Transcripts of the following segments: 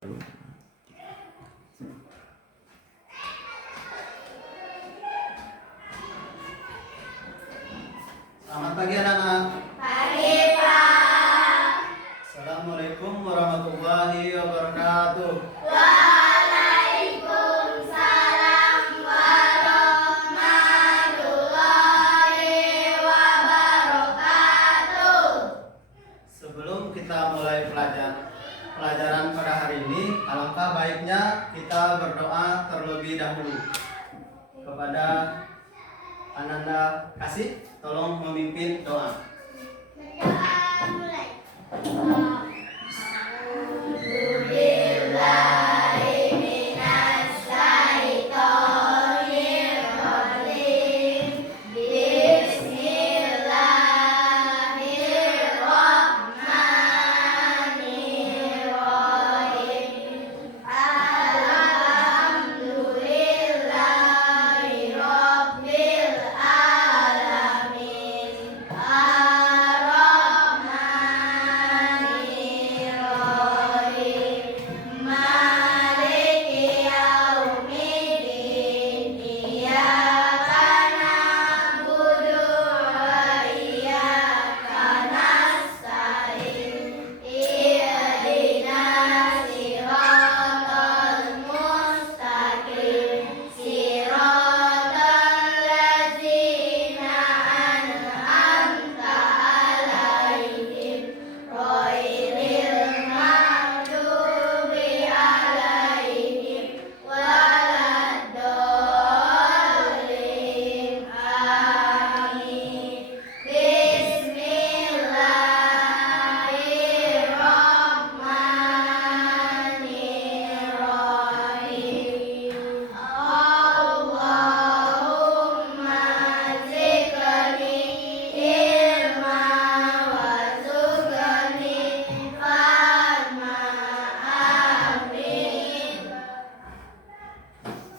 Selamat pagi anak-anak. Pagi, Pak. Assalamualaikum warahmatullahi wabarakatuh. Waalaikumsalam warahmatullahi wabarakatuh. Sebelum kita mulai pelajaran pada hari ini, alangkah baiknya kita berdoa terlebih dahulu kepada Ananda Kasih. Tolong memimpin doa. Mulai.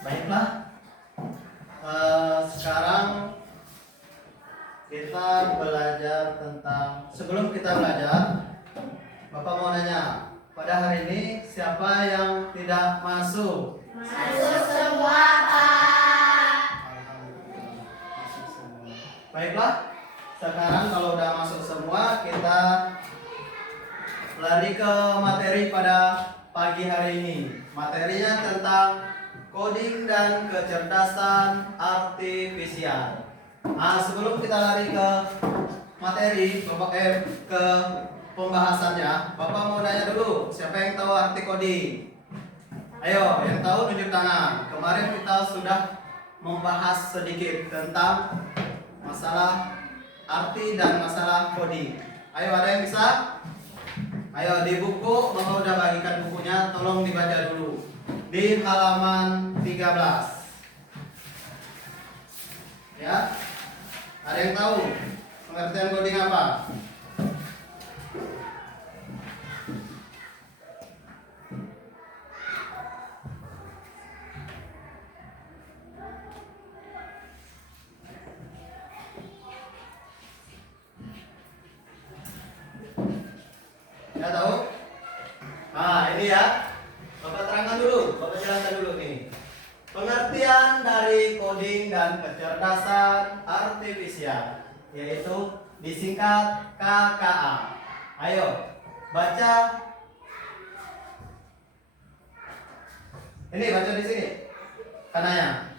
Baiklah. Sekarang kita belajar tentang. Sebelum kita belajar, Bapak mau nanya, pada hari ini siapa yang tidak masuk? Masuk semua, Pak. Alhamdulillah, masuk semua. Baiklah, sekarang kalau udah masuk semua, kita lari ke materi pada pagi hari ini. Materinya tentang coding dan kecerdasan artifisial. Nah, sebelum kita lari ke materi, ke pembahasannya, Bapak mau nanya dulu, siapa yang tahu arti coding? Ayo, yang tahu tunjuk tangan. Kemarin kita sudah membahas sedikit tentang masalah arti dan masalah coding. Ayo, ada yang bisa? Ayo, di buku, Bapak udah bagikan bukunya, tolong dibaca dulu. Di halaman 13. Ya. Ada yang tahu pengertian coding apa? Ya tahu? Nah, ini ya. Bapak terangkan dulu, Bapak jelaskan dulu nih. Pengertian dari coding dan kecerdasan artifisial, yaitu disingkat KKA. Ayo, baca. Ini baca di sini. Kananya.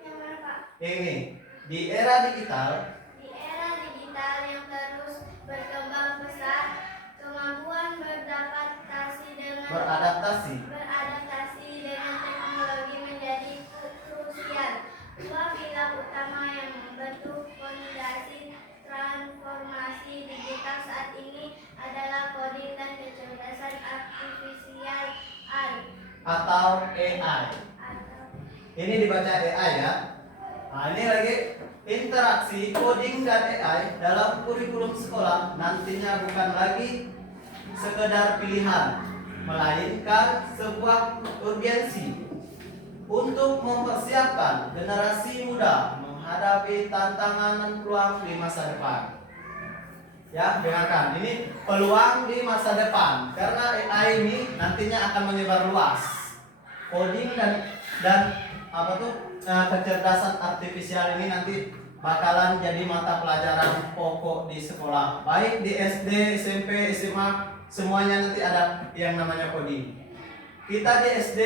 Yang mana, Pak? Ini. Di era digital, Di era digital yang terus berkembang pesat, kemampuan beradaptasi dengan teknologi menjadi krusial. Dua pilar utama yang membentuk fondasi transformasi digital saat ini adalah coding dan kecerdasan artifisial atau AI. Ini dibaca AI ya. Nah, ini lagi interaksi coding dan AI dalam kurikulum sekolah nantinya bukan lagi sekedar pilihan, melainkan sebuah urgensi untuk mempersiapkan generasi muda menghadapi tantangan dan peluang di masa depan. Ya, dengarkan. Ini peluang di masa depan karena AI ini nantinya akan menyebar luas. Coding dan apa tuh kecerdasan artifisial ini nanti bakalan jadi mata pelajaran pokok di sekolah. Baik di SD, SMP, SMA, semuanya nanti ada yang namanya coding. Kita di SD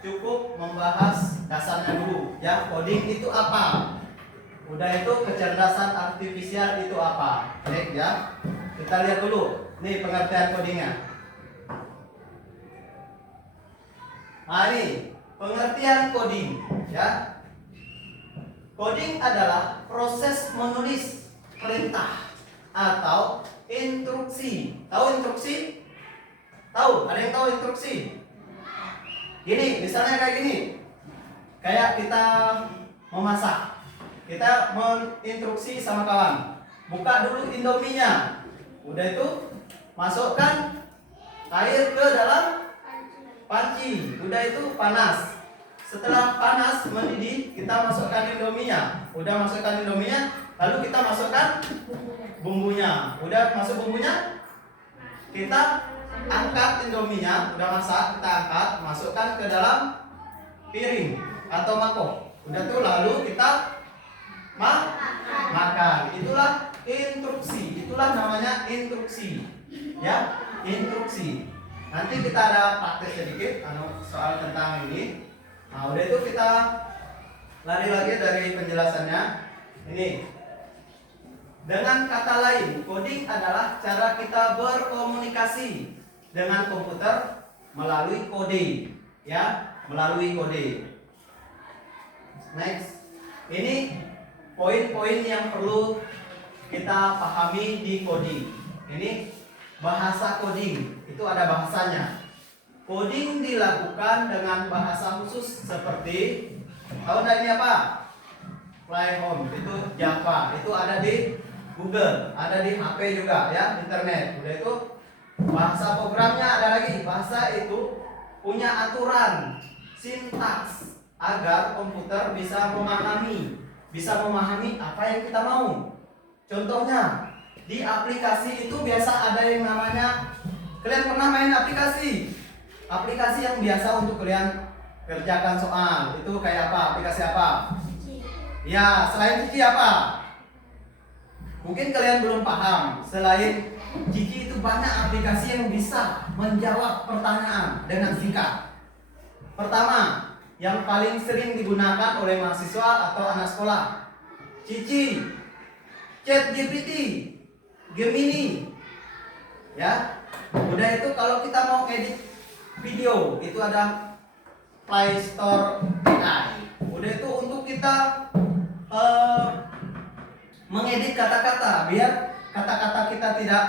cukup membahas dasarnya dulu, ya. Coding itu apa? Udah itu kecerdasan artifisial itu apa? Baik ya. Kita lihat dulu. Nih pengertian codingnya. Nah ini pengertian coding, ya. Coding adalah proses menulis perintah atau instruksi. Tahu instruksi? Tahu? Ada yang tahu instruksi? Gini, misalnya kayak gini. Kayak kita memasak. Kita menginstruksi sama kawan, buka dulu Indominya. Udah itu masukkan air ke dalam panci. Udah itu panas. Setelah panas mendidih, kita masukkan Indominya. Udah masukkan Indominya, lalu kita masukkan bumbunya. Udah masuk bumbunya, kita angkat Indominya. Udah masak, kita angkat, masukkan ke dalam piring atau mangkok. Udah tuh lalu kita makan. Itulah instruksi. Itulah namanya instruksi. Ya, instruksi. Nanti kita ada praktek sedikit soal tentang ini. Nah, udah itu kita lari lagi dari penjelasannya. Ini. Dengan kata lain, coding adalah cara kita berkomunikasi dengan komputer melalui kode, ya, melalui kode. Next. Ini poin-poin yang perlu kita pahami di coding. Ini bahasa coding, itu ada bahasanya. Coding dilakukan dengan bahasa khusus seperti, tahu nggak ini apa? Flyhome, itu Java, itu ada di Google, ada di HP juga, ya, internet. Udah itu bahasa programnya ada lagi. Bahasa itu punya aturan, sintaks agar komputer bisa memahami apa yang kita mau. Contohnya, di aplikasi itu biasa ada yang namanya, kalian pernah main aplikasi? Aplikasi yang biasa untuk kalian kerjakan soal. Itu kayak apa? Aplikasi apa? Ya, selain Cici apa? Mungkin kalian belum paham. Selain Cici itu banyak aplikasi yang bisa menjawab pertanyaan dengan singkat. Pertama, yang paling sering digunakan oleh mahasiswa atau anak sekolah, Cici, ChatGPT, Gemini, ya. Udah itu kalau kita mau edit video, itu ada Play Store AI. Udah itu untuk kita mengedit kata-kata biar kata-kata kita tidak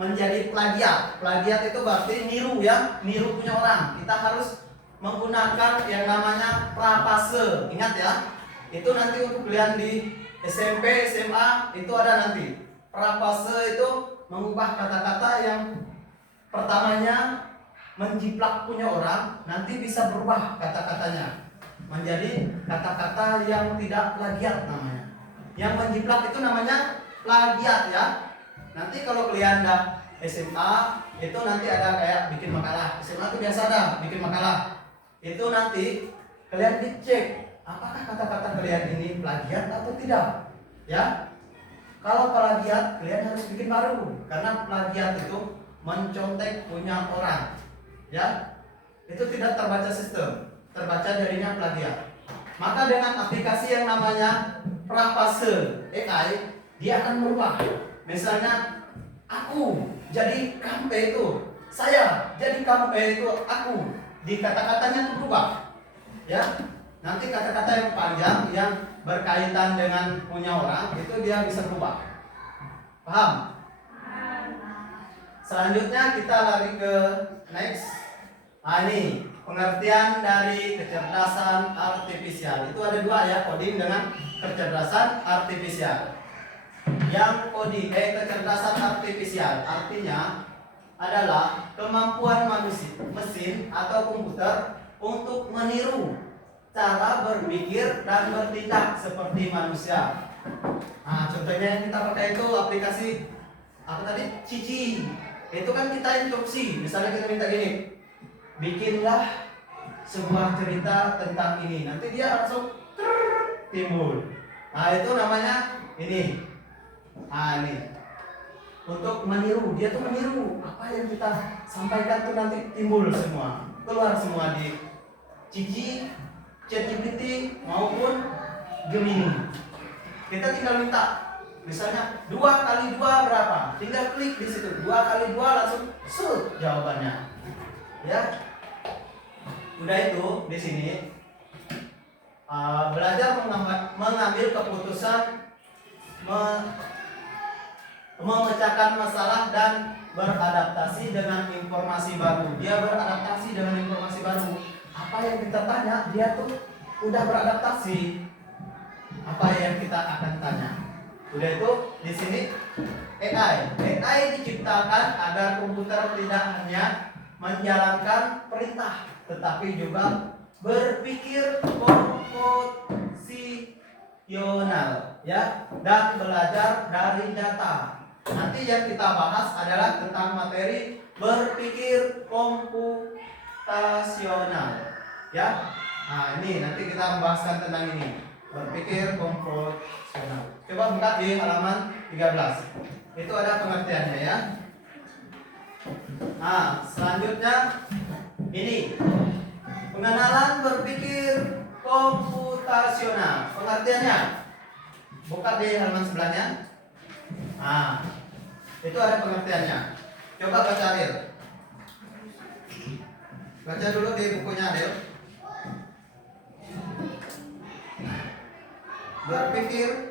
menjadi plagiat. Plagiat itu berarti niru, ya, niru punya orang. Kita harus menggunakan yang namanya prapase. Ingat ya, itu nanti untuk kalian di SMP, SMA itu ada nanti. Prapase itu mengubah kata-kata yang pertamanya menjiplak punya orang, nanti bisa berubah kata-katanya menjadi kata-kata yang tidak plagiat namanya. Yang menjiplak itu namanya plagiat, ya. Nanti kalau kalian dah SMA itu nanti ada kayak bikin makalah. SMA itu biasa ada bikin makalah. Itu nanti kalian dicek apakah kata-kata kalian ini plagiat atau tidak, ya. Kalau plagiat kalian harus bikin baru karena plagiat itu mencontek punya orang, ya. Itu tidak terbaca sistem, terbaca jadinya plagiat. Maka dengan aplikasi yang namanya Prapase AI, dia akan merubah. Misalnya aku jadi kamu itu, saya jadi kamu itu aku. Di kata-katanya itu berubah, ya. Nanti kata-kata yang panjang yang berkaitan dengan punya orang itu dia bisa berubah. Paham? Selanjutnya kita lari ke next. Nah, ini pengertian dari kecerdasan artifisial. Itu ada dua, ya, coding dengan kecerdasan artifisial. Yang coding kecerdasan artifisial artinya adalah kemampuan mesin atau komputer untuk meniru cara berpikir dan bertindak seperti manusia. Nah, contohnya yang kita pakai itu aplikasi apa tadi? Cici. Itu kan kita instruksi. Misalnya kita minta gini, bikinlah sebuah cerita tentang ini. Nanti dia langsung timbul. Nah itu namanya ini. Nah ini untuk meniru. Dia tuh meniru apa yang kita sampaikan tuh nanti timbul semua, keluar semua di Cici, ChatGPT maupun Gemini. Kita tinggal minta. Misalnya 2 kali 2 berapa? Tinggal klik di situ. 2 kali 2 langsung shoot jawabannya. Ya. Udah itu di sini belajar mengambil keputusan, memecahkan masalah dan beradaptasi dengan informasi baru. Dia beradaptasi dengan informasi baru. Apa yang kita tanya, dia tuh udah beradaptasi. Apa yang kita akan tanya. Udah itu di sini AI. AI diciptakan agar komputer tidak hanya menjalankan perintah, tetapi juga berpikir komposisional, ya, dan belajar dari data. Nanti yang kita bahas adalah tentang materi berpikir komputasional, ya. Nah ini nanti kita membahaskan tentang ini, berpikir komputasional. Coba buka di halaman 13. Itu ada pengertiannya, ya. Nah, selanjutnya ini pengenalan berpikir komputasional. Pengertiannya buka di halaman sebelahnya. Nah, itu ada pengertiannya. Coba baca, Adil. Baca dulu di bukunya, Adil. Berpikir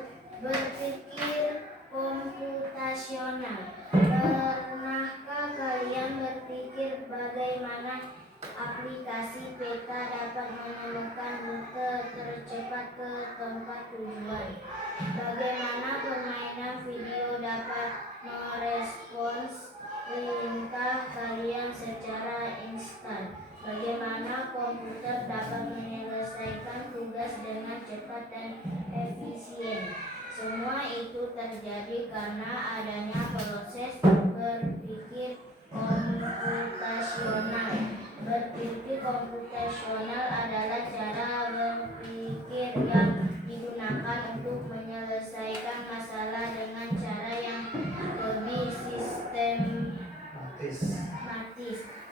komputasional. Pernahkah kalian berpikir bagaimana aplikasi peta dapat menemukan rute tercepat ke tempat tujuan? Bagaimana permainan video dapat merespons perintah kalian secara instan? Bagaimana komputer dapat menyelesaikan tugas dengan cepat dan efisien? Semua itu terjadi karena adanya proses berpikir komputasional. Berpikir komputasional adalah cara berpikir yang digunakan untuk menyelesaikan masalah dengan cara yang lebih sistematis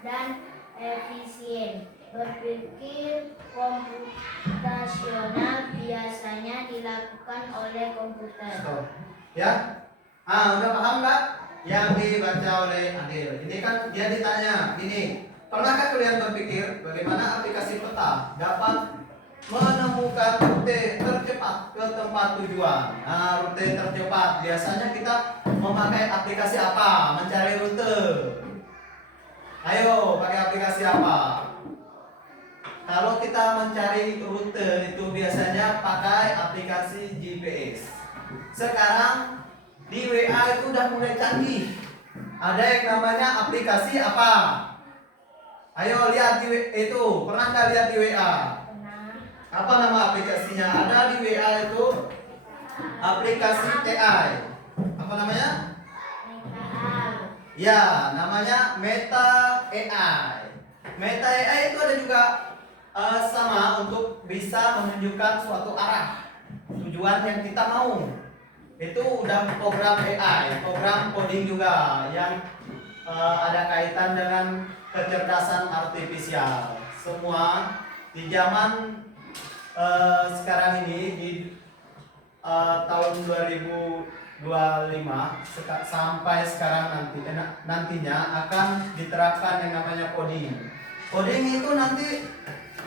dan efisien. Berpikir komputasional biasanya dilakukan oleh komputer. Ya, udah paham nggak yang dibaca oleh Adil? Ini kan dia ditanya, ini pernahkah kalian berpikir bagaimana aplikasi peta dapat menemukan rute tercepat ke tempat tujuan? Nah, rute tercepat biasanya kita memakai aplikasi apa? Mencari rute. Ayo, pakai aplikasi apa? Kalau kita mencari rute itu biasanya pakai aplikasi GPS. Sekarang di WA itu udah mulai canggih. Ada yang namanya aplikasi apa? Ayo lihat di itu. Pernah nggak lihat di WA? Pernah. Apa nama aplikasinya? Ada di WA itu aplikasi AI. Apa namanya? Ya, namanya Meta AI. Meta AI itu ada juga sama untuk bisa menunjukkan suatu arah tujuan yang kita mau. Itu udah program AI, program coding juga yang ada kaitan dengan kecerdasan artifisial. Semua di zaman sekarang ini di tahun 2025 sampai sekarang nantinya akan diterapkan yang namanya coding. Coding itu nanti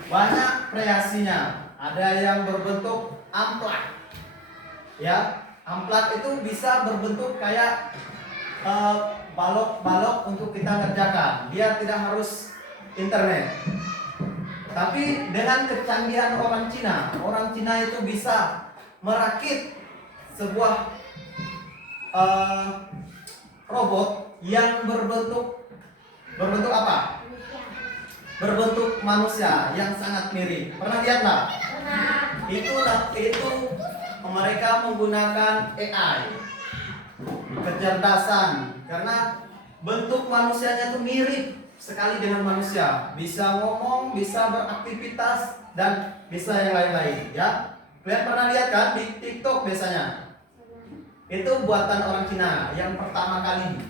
banyak variasinya. Ada yang berbentuk amplak. Ya, amplak itu bisa berbentuk kayak balok-balok untuk kita ngerjakan. Dia tidak harus internet. Tapi dengan kecanggihan orang Cina itu bisa merakit sebuah robot yang berbentuk apa? Berbentuk manusia yang sangat mirip. Pernah lihat nggak? Pernah. Itu mereka menggunakan AI. kecerdasan, karena bentuk manusianya tuh mirip sekali dengan manusia, bisa ngomong, bisa beraktivitas, dan bisa yang lain-lain ya. Kalian pernah lihat kan di TikTok biasanya? Itu buatan orang Cina yang pertama kali.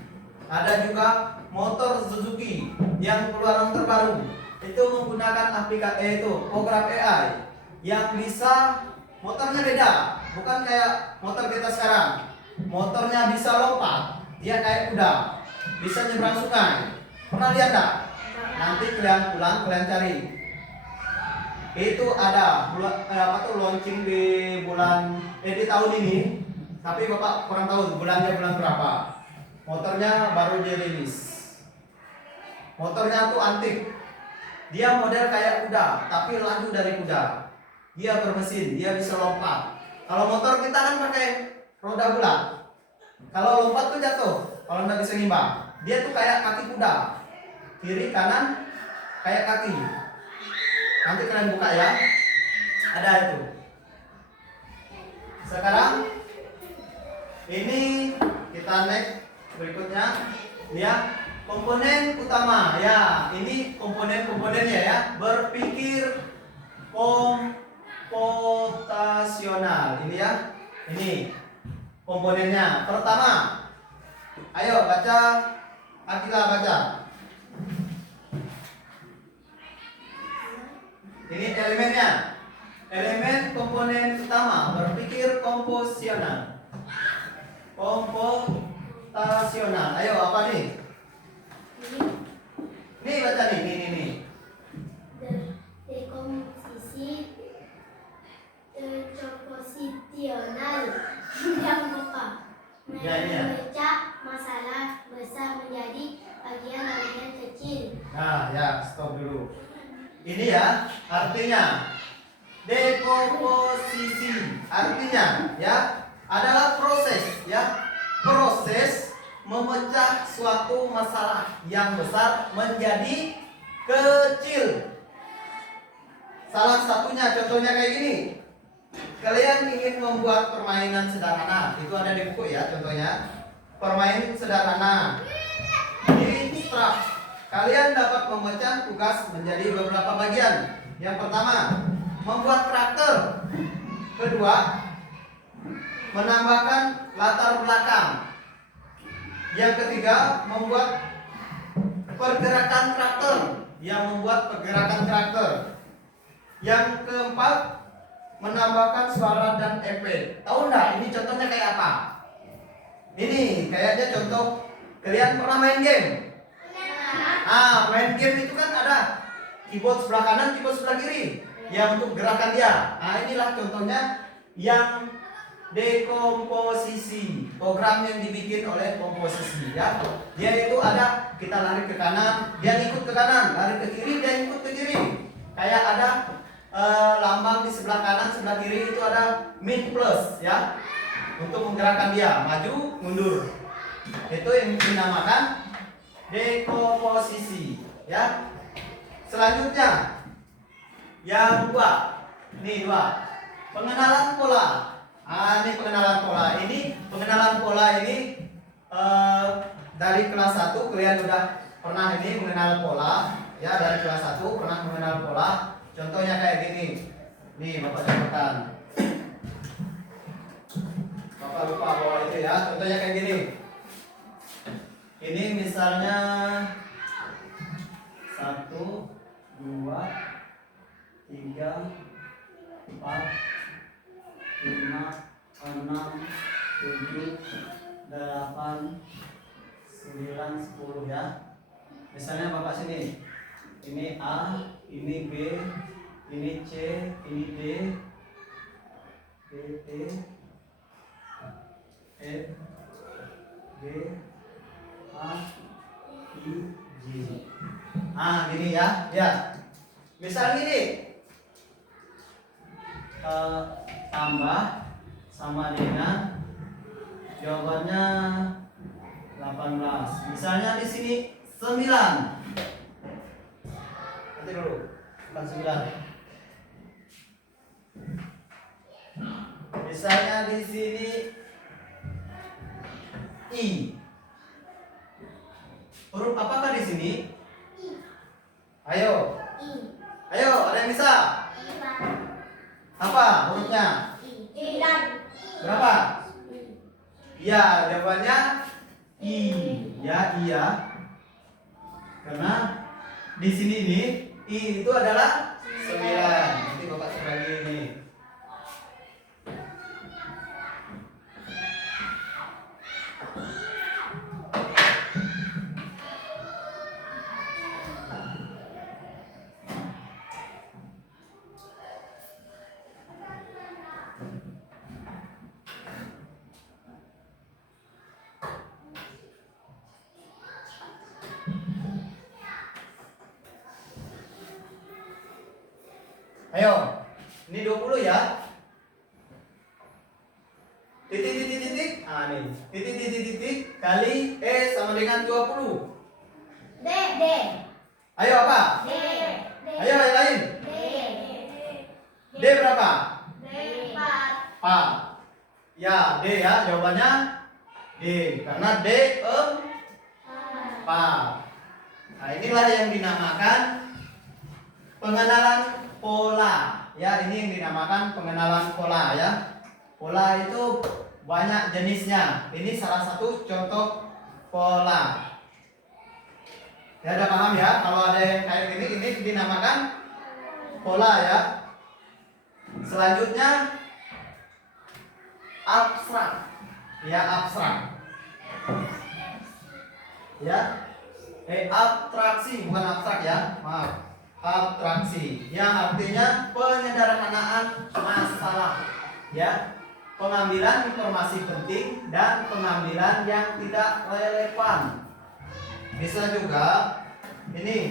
Ada juga motor Suzuki yang keluaran terbaru. Itu menggunakan aplikasi itu program AI yang bisa, motornya beda, bukan kayak motor kita sekarang. Motornya bisa lompat, dia kayak kuda, bisa nyebrang sungai. Pernah lihat tak? Nanti kalian pulang, kalian cari. Itu ada launching di di tahun ini. Tapi Bapak kurang tahu bulannya bulan berapa. Motornya baru dirilis. Motornya tuh antik. Dia model kayak kuda, tapi laju dari kuda. Dia bermesin, dia bisa lompat. Kalau motor kita kan pakai roda bulat. Kalau lompat tuh jatuh, kalau nggak bisa ngimbang. Dia tuh kayak kaki kuda, kiri kanan kayak kaki. Nanti kalian buka ya, ada itu. Sekarang ini kita next berikutnya ya, komponen utama ya. Ini komponen-komponennya ya. Berpikir komputasional ini ya. Ini komponennya. Pertama, ayo baca, Akila baca. Ini elemennya. Elemen komponen utama berpikir komputasional. Komputasional. Ayo apa nih? Nih baca nih, nih. Dekomposisi komposisional yang buka memecah masalah besar menjadi bagian-bagian kecil. Nah ya, stop dulu. Ini ya artinya dekomposisi, artinya ya adalah proses ya, proses memecah suatu masalah yang besar menjadi kecil. Salah satunya contohnya kayak gini. Kalian ingin membuat permainan sederhana, itu ada di buku ya contohnya. Permainan sederhana. Di instruksi kalian dapat memecah tugas menjadi beberapa bagian. Yang pertama, membuat karakter. Kedua, menambahkan latar belakang. Yang ketiga, membuat pergerakan karakter. Yang keempat, menambahkan suara dan efek. Tahu enggak ini contohnya kayak apa? Ini kayaknya contoh, kalian pernah main game? Main game itu kan ada keyboard sebelah kanan, keyboard sebelah kiri. Ya untuk gerakan dia. Inilah contohnya yang dekomposisi, program yang dibikin oleh komposisi ya. Dia itu ada, kita lari ke kanan, dia ikut ke kanan, lari ke kiri, dia ikut ke kiri. Kayak ada lambang di sebelah kanan, sebelah kiri itu ada min plus ya. Untuk menggerakkan dia, maju, mundur. Itu yang dinamakan dekomposisi ya. Selanjutnya yang dua, pengenalan pola. Ini pengenalan pola. Pengenalan pola ini dari kelas 1 kalian udah pernah ini mengenal pola ya, dari kelas 1 pernah mengenal pola. Contohnya kayak gini. Nih Bapak contohkan. Bapak lupa bawa itu ya. Contohnya kayak gini. Ini misalnya 1, 2, 3, 4, 5, 6, 7, 8, 9, 10 ya. Misalnya Bapak sini. Ini A, ini B, ini C, ini D, E, F, G, A, I, J. Gini ya. Ya. Misal gini. Tambah sama dengan jawabannya 18. Misalnya di sini 9. Nanti dulu. Bukan 9. Misalnya di sini I. Huruf apakah di sini? Ayo. I. Ayo, ada yang bisa? Apa hurufnya? Berapa? Ya, jawabannya I. Ya, iya. Karena di sini ini I itu adalah 9. Nanti Bapak cek lagi ini. Ayo, ini 20 ya. Titik titik titik. Ah, nih. Titik titik titik kali sama dengan 20. D. Ayo apa? Ayo yang lain. D berapa? 4. Ya, D ya, jawabannya D. Karena D 4. Nah, inilah yang dinamakan pengenalan pola. Ya, ini yang dinamakan pengenalan pola ya. Pola itu banyak jenisnya. Ini salah satu contoh pola. Ya, udah paham ya? Kalau ada yang kayak ini dinamakan pola ya. Selanjutnya abstrak. Ya, abstrak. Ya. Abstraksi bukan abstrak ya. Maaf. Abstraksi yang artinya penyederhanaan masalah. Ya. Pengambilan informasi penting dan pengambilan yang tidak relevan. Bisa juga ini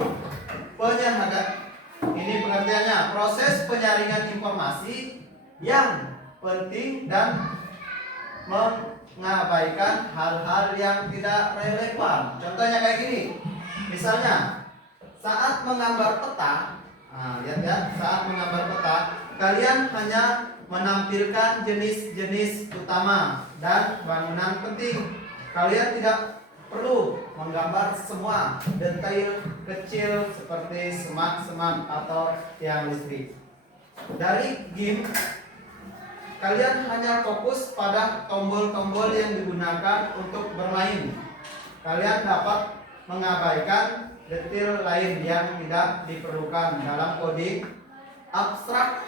ini pengertiannya proses penyaringan informasi yang penting dan mengabaikan hal-hal yang tidak relevan. Contohnya kayak gini. Misalnya saat menggambar peta, lihat ya, saat menggambar peta, kalian hanya menampilkan jenis-jenis utama dan bangunan penting. Kalian tidak perlu menggambar semua detail kecil seperti semak-semak atau tiang listrik. Dari game, kalian hanya fokus pada tombol-tombol yang digunakan untuk bermain. Kalian dapat mengabaikan detail lain yang tidak diperlukan dalam coding. Abstrak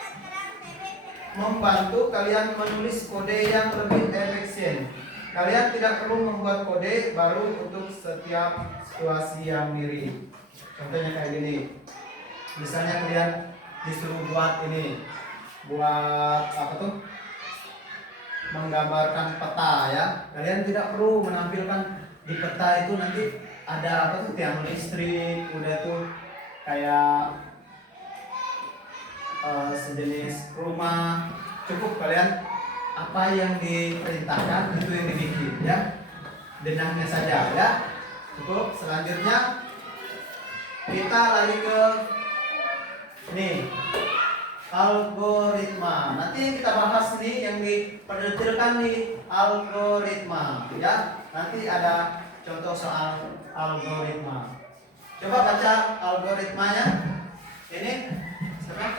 membantu kalian menulis kode yang lebih efisien. Kalian tidak perlu membuat kode baru untuk setiap situasi yang mirip. Contohnya kayak gini. Misalnya kalian disuruh buat ini, buat apa tuh? Menggambarkan peta ya. Kalian tidak perlu menampilkan di peta itu nanti ada apa tuh tiang listrik, udah tuh kayak sejenis rumah. Cukup kalian apa yang diperintahkan itu yang dibikin ya. Denahnya saja ya. Cukup. Selanjutnya kita lari ke nih algoritma. Nanti kita bahas nih yang diperdetilkan di algoritma ya. Nanti ada contoh soal algoritma. Coba baca algoritmanya. Ini siapa?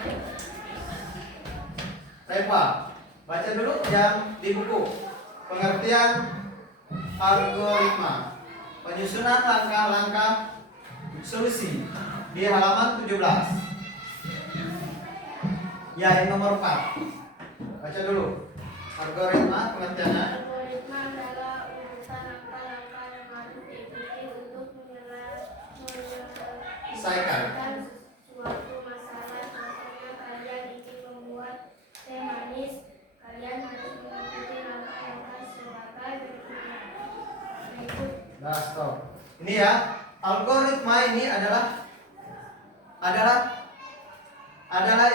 Reva. Baca dulu yang di buku. Pengertian algoritma. Penyusunan langkah-langkah solusi di halaman 17. Ya, yang nomor 4. Baca dulu. Algoritma pengertiannya. Algoritma adalah urutan langkah-langkah yang harus diikuti untuk menyelesaikan suatu masalah. Contohnya kalian ingin membuat teh manis, kalian harus mengikuti langkah-langkah sebagai berikut. Nah, stop. Ini ya, algoritma ini adalah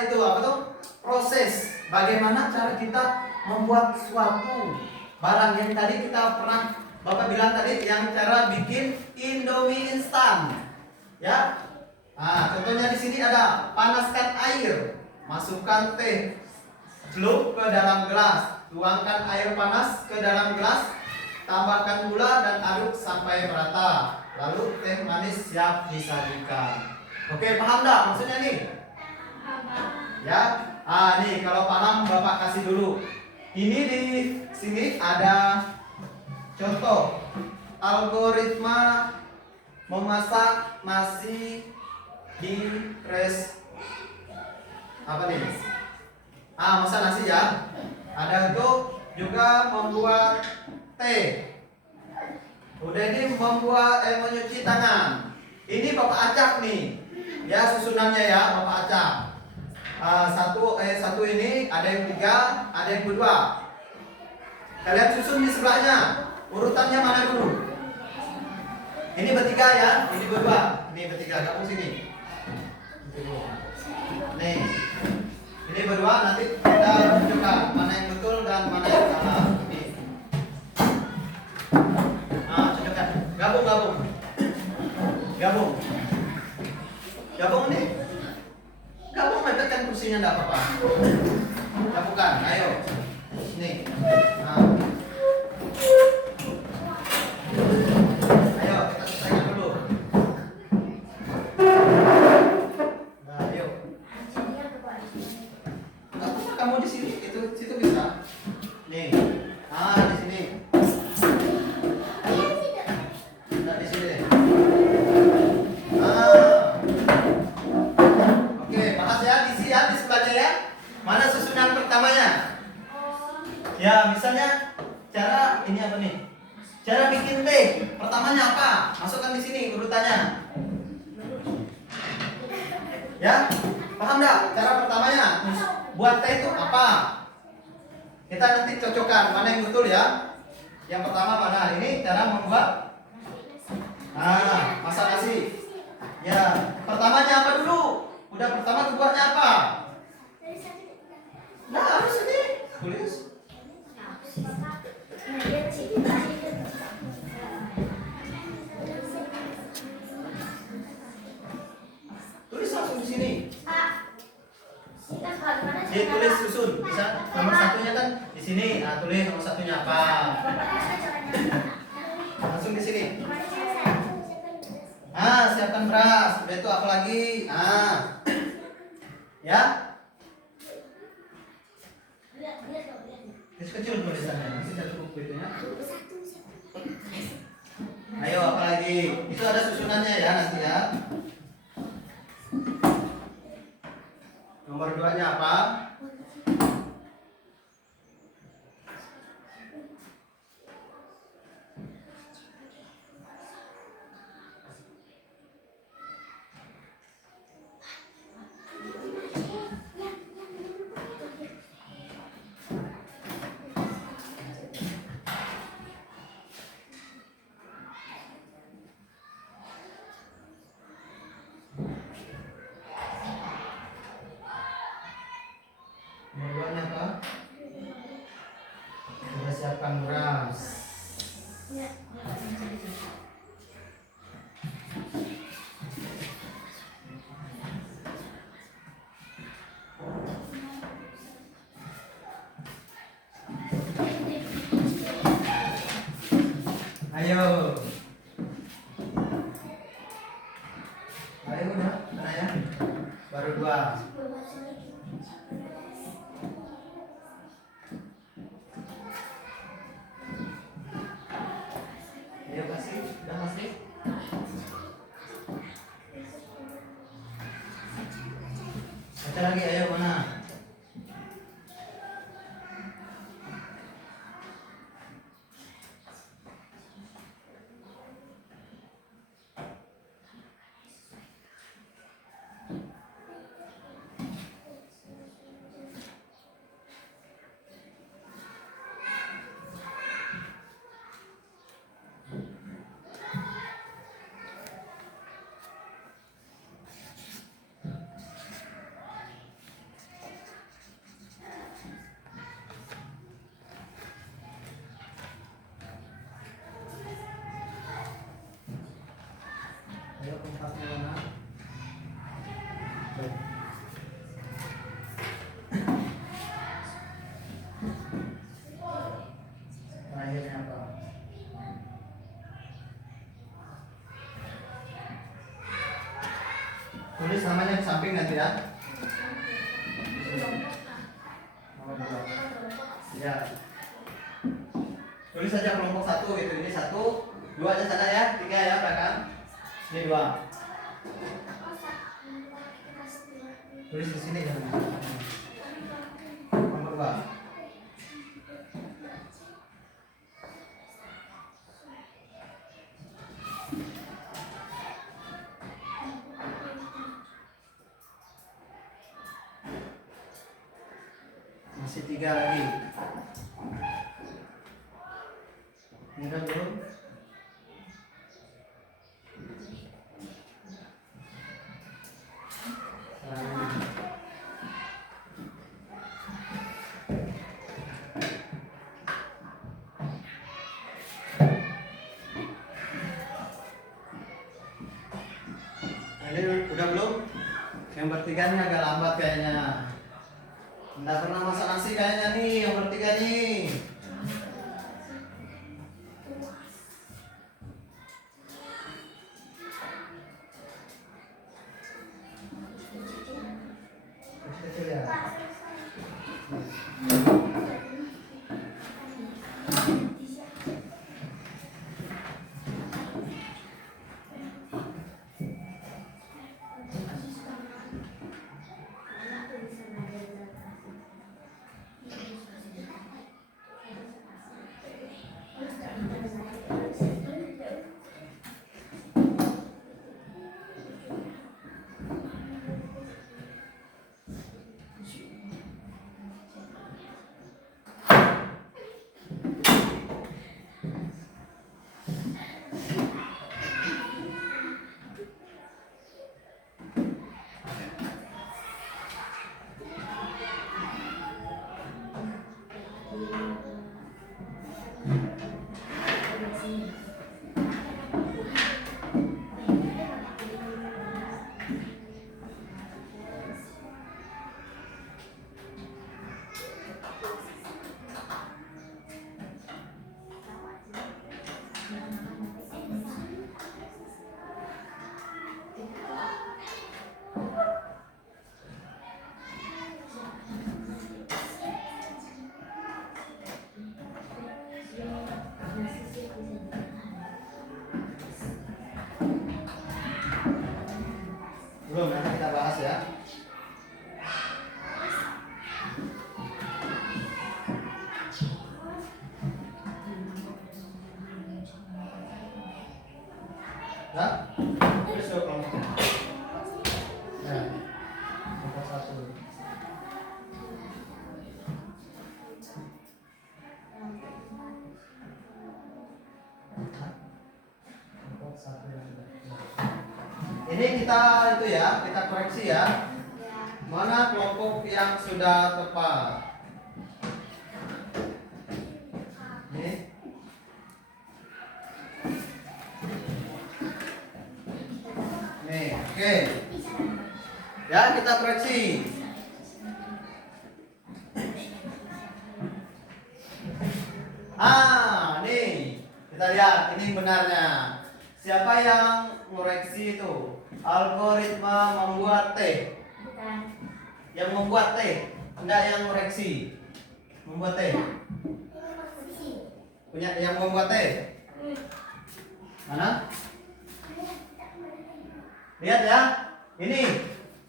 itu apa tuh? Proses bagaimana cara kita membuat suatu barang yang tadi kita pernah Bapak bilang tadi yang cara bikin Indomie instan. Ya. Nah, contohnya di sini ada panaskan air, masukkan teh, celup ke dalam gelas, tuangkan air panas ke dalam gelas, tambahkan gula dan aduk sampai merata. Lalu teh manis siap disajikan. Oke, paham enggak maksudnya nih? Ya. Nih kalau paham Bapak kasih dulu. Ini di sini ada contoh algoritma memasak nasi di apa nih? Masak nasi ya. Ada untuk juga membuat teh. Udah ini membuat menyuci tangan. Ini Bapak acak nih. Ya susunannya ya Bapak acak. Satu ini ada yang 3, ada yang 2. Kalian susun di sebelahnya. Urutannya mana dulu? Ini bertiga ya, ini berdua. Ini bertiga, gabung sini. Nih. Ini berdua, nanti kita tunjukkan mana yang betul dan mana yang salah. Ini. Tunjukkan. Gabung. Gabung nih. Gabung mepetkan kursinya enggak apa-apa. Gabungkan, ayo. Nih. Ayo kita selesaikan dulu. Ayo. Enggak apa-apa kamu di sini, situ bisa. Nih. Di sini. Enggak di sini deh. Oke, bahas ya di sebelahnya ya. Mana susunan pertamanya? Ya, misalnya cara ini apa nih? Cara bikin teh. Pertamanya apa? Masukkan di sini urutannya. Ya? Paham enggak? Cara pertamanya buat teh itu apa? Kita nanti cocokkan mana yang betul ya. Yang pertama mana? Ini cara membuat masak nasi. Ya, pertamanya apa dulu? Udah pertama buatnya apa? Nah, harus ini. Tulis. Tulis langsung di sini. Tulis susun. Bisa nomor satunya kan di sini. Tulis nomor satunya apa? Langsung di sini. Siapkan beras. Udah itu apa lagi? Ya. Kecil tulisannya. Masih tidak cukup itunya. Ayo apa lagi? Itu ada susunannya ya nanti ya. Nomor 2-nya apa? Nomor 2-nya apa? Sudah siapkan beras. Ayo. Ayo udah, mana ya? Baru 2. Ayo kasih, udah kasih. Baca lagi, ayo mana? Nomor 2. Ya. Tulis saja kelompok 1 gitu. Ini 1, 2 aja sana ya. 3 ya belakang. Ini 2. Tulis di sini jangan. Nomor 2. Masih 3 lagi. Ini kan belum. Ini udah belum? Yang bertiga nih agak lambat kayaknya. Nggak pernah masak nasi kayaknya nih yang bertiga nih. Kecil ya. Belum, nanti kita bahas ya. Nah, terus kelompoknya. Nah, kelompok 1. Kelompok 1 yang ini kita itu ya, kita koreksi ya. Mana kelompok yang sudah tepat? Nih. Nih, oke. Ya, kita koreksi. Nih. Kita lihat ini benarnya. Siapa yang koreksi itu? Algoritma membuat teh. Yang membuat teh, enggak yang koreksi. Membuat teh. Punya yang membuat teh. Mana? Lihat ya. Ini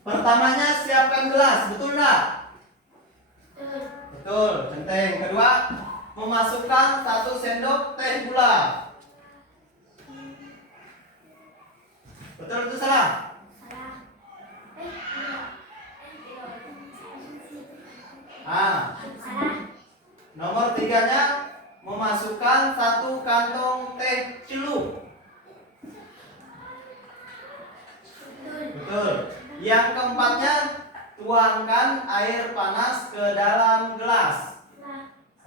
pertamanya siapkan gelas, betul enggak? Betul, centeng. Kedua, memasukkan 1 sendok teh gula. Betul itu salah? Nomor 3-nya memasukkan 1 kantong teh celup. Betul. Yang keempatnya, tuangkan air panas ke dalam gelas.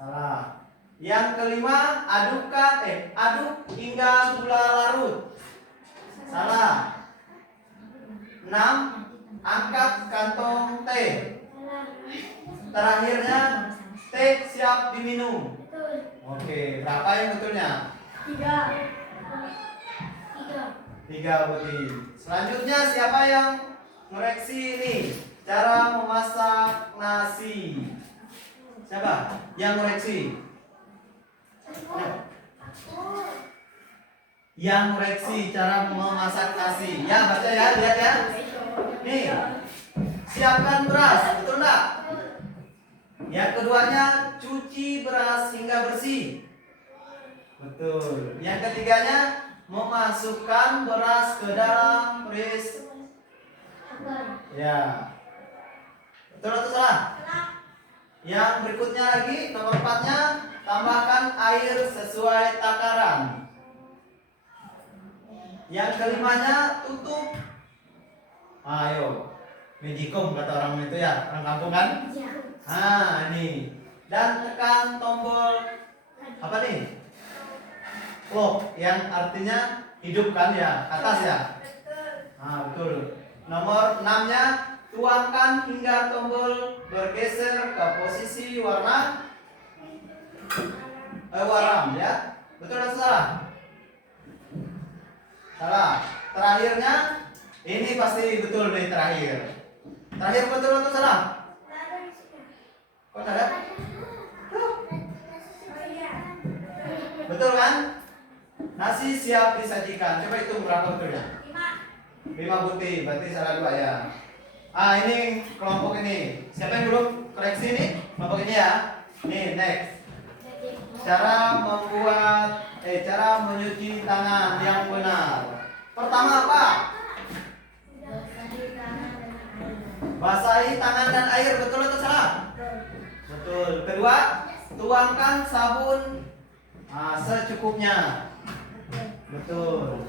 Salah. Yang kelima, aduk hingga gula larut. Salah. 6, angkat kantong teh. Terakhirnya, teh siap diminum. Oke, berapa yang betulnya? 3 Budi. Selanjutnya siapa yang ngoreksi ini? Yang koreksi. Yang koreksi cara memasak nasi. Ya, baca ya, lihat ya. Nih, siapkan beras, betul enggak? Yang keduanya, cuci beras hingga bersih. Betul. Yang ketiganya, memasukkan beras ke dalam pres. Ya. Betul atau salah? Yang berikutnya lagi, nomor 4-nya, tambahkan air sesuai takaran. Yang kelimanya, tutup. Ayo, magicom kata orang itu ya, orang kampung kan? Nah, ini. Dan tekan tombol apa nih? Clock, yang artinya hidupkan ya, atas ya. Nah, betul. Nomor 6-nya, tuangkan hingga tombol bergeser ke posisi warna warna ya. Betul atau salah? Salah. Terakhirnya ini pasti betul nih terakhir. Terakhir betul atau salah? Kok ada? Betul kan? Nasi siap disajikan. Coba hitung berapa betulnya? 5 butir, berarti salah 2 ya. Ini kelompok ini. Siapa yang belum koreksi nih? Kelompok ini ya. Nih, next. Cara menyuci tangan yang benar. Pertama apa? Basahi tangan dan air, betul atau salah? Betul. Kedua, tuangkan sabun secukupnya. Betul.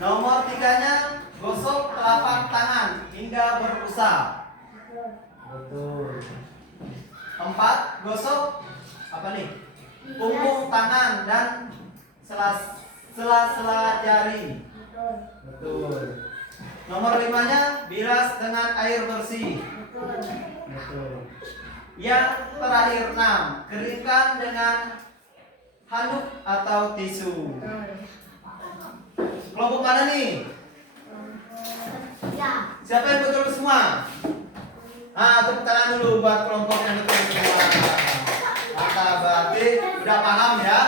Nomor 3-nya, gosok telapak tangan hingga berusap. Betul. 4, gosok apa nih? Punggung tangan dan sela-sela jari. Betul. Nomor 5-nya, bilas dengan air bersih. Betul. Yang terakhir 6, keringkan dengan handuk atau tisu. Kelompok mana nih? Siapa yang betul semua? Tepuk tangan dulu buat kelompok yang betul semua. Mantap, berarti udah paham ya.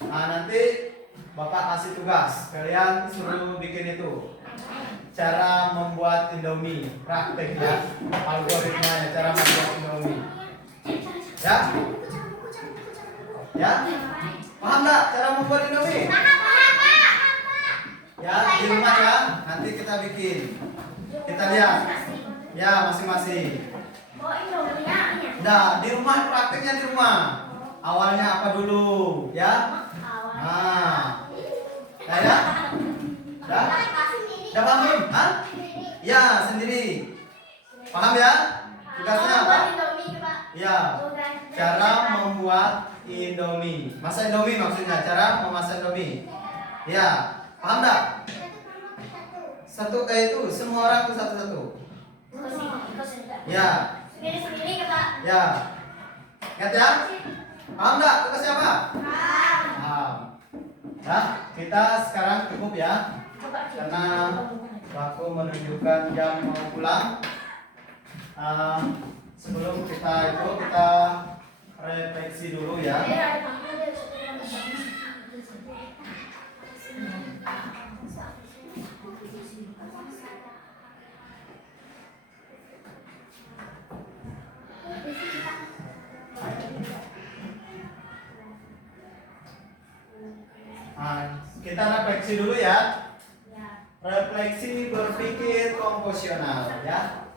Nanti Bapak kasih tugas, kalian suruh bikin itu. Cara membuat Indomie, praktek ya. Algoritmanya cara membuat Indomie. Ya? Ya? Paham nggak cara membuat Indomie? Ya, di rumah ya. Nanti kita bikin. Kita lihat. Ya, masing-masing. Nah, di rumah prakteknya di rumah. Awalnya apa dulu, ya? Ya? Dah? Udah paham belum? Ya, sendiri. Paham ya? Tugasnya apa? Ya, cara membuat Indomie. Masak Indomie maksudnya, cara memasak Indomie. Ya, paham enggak? Satu itu semua orang tuh satu-satu. Ya. Ya. Ingat ya? Paham enggak tugasnya apa? Paham. Nah, kita sekarang cukup ya. Karena aku menunjukkan jam mau pulang. Sebelum kita refleksi dulu ya. Kita refleksi dulu ya. Refleksi berpikir komposional ya.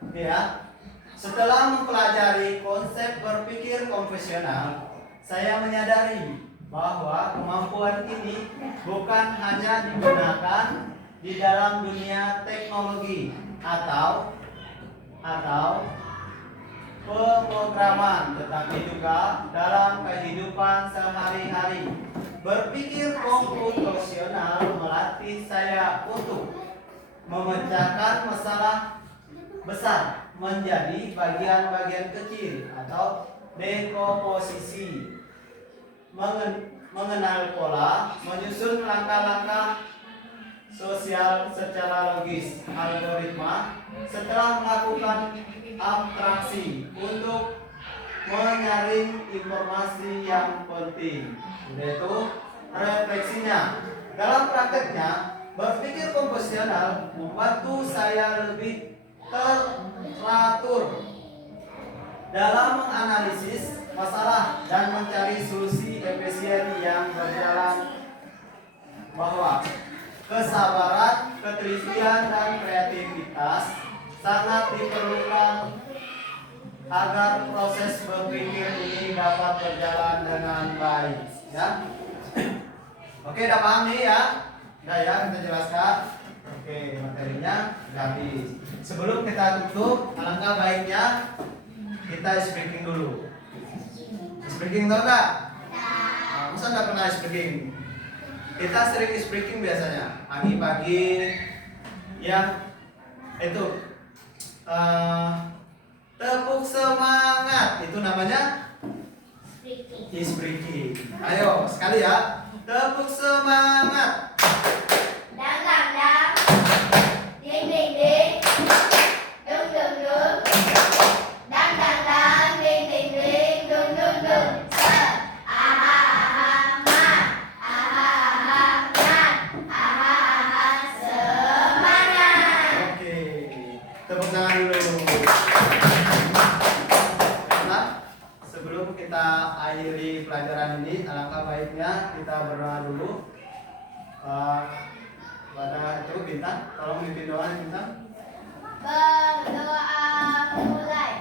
Oke ya. Setelah mempelajari konsep berpikir komposional, saya menyadari bahwa kemampuan ini bukan hanya digunakan di dalam dunia teknologi atau pemrograman, tetapi juga dalam kehidupan sehari-hari. Berpikir komputasional melatih saya untuk memecahkan masalah besar menjadi bagian-bagian kecil atau dekomposisi, mengenal pola, menyusun langkah-langkah sosial secara logis. Algoritma setelah melakukan abstraksi untuk menyaring informasi yang penting, yaitu refleksinya. Dalam prakteknya, berpikir komposisional membantu saya lebih teratur dalam menganalisis masalah dan mencari solusi efisien yang berjalan, bahwa kesabaran, ketelitian, dan kreativitas sangat diperlukan agar proses berpikir ini dapat berjalan dengan baik. Ya, oke, udah paham nih ya? Udah ya, kita jelaskan. Oke, materinya udah habis. Sebelum kita tutup, alangkah baiknya kita speaking dulu. Speaking tau nggak? Nah, masa nggak pernah speaking? Kita sering speaking biasanya pagi-pagi, ya itu tepuk semangat, itu namanya speaking. Ayo sekali ya, tepuk semangat. Dang dang dang, ding ding ding, dung dung dung, dang dang dang, ding ding ding, dung dung dung. Aha aha mat, aha aha mat, aha aha semangat. Oke, tepuk tangan dulu. Nah, sebelum kita akhiri pelajaran ini, alangkah baiknya kita berdoa dulu. Pada itu Bintang, tolong mimpin doa Bintang. Berdoa mulai.